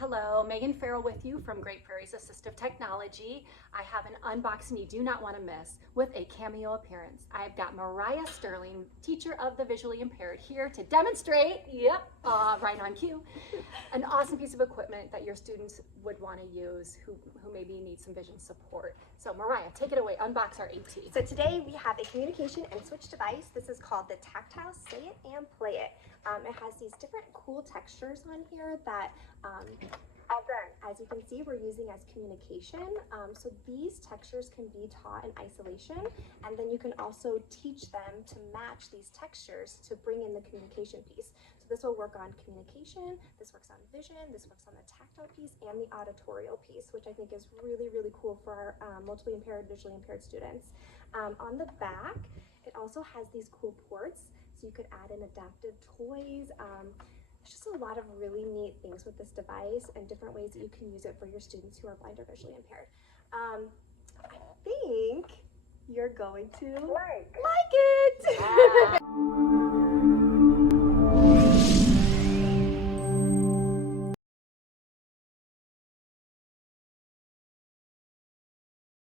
Hello, Megan Farrell with you from Great Prairie's Assistive Technology. I have an unboxing you do not want to miss with a cameo appearance. I've got Mariah Sterling, teacher of the visually impaired, here to demonstrate, right on cue, an awesome piece of equipment that your students would want to use who maybe need some vision support. So Mariah, take it away, unbox our AT. So today we have a communication and switch device. This is called the Tactile Say It and Play It. It has these different cool textures on here that, as you can see, we're using as communication. So these textures can be taught in isolation, and then you can also teach them to match these textures to bring in the communication piece. So this will work on communication, this works on vision, this works on the tactile piece and the auditorial piece, which I think is really, really cool for our multiply impaired, visually impaired students. On the back, it also has these cool ports, so you could add in adaptive toys. There's just a lot of really neat things with this device and different ways that you can use it for your students who are blind or visually impaired. I think you're going to like it.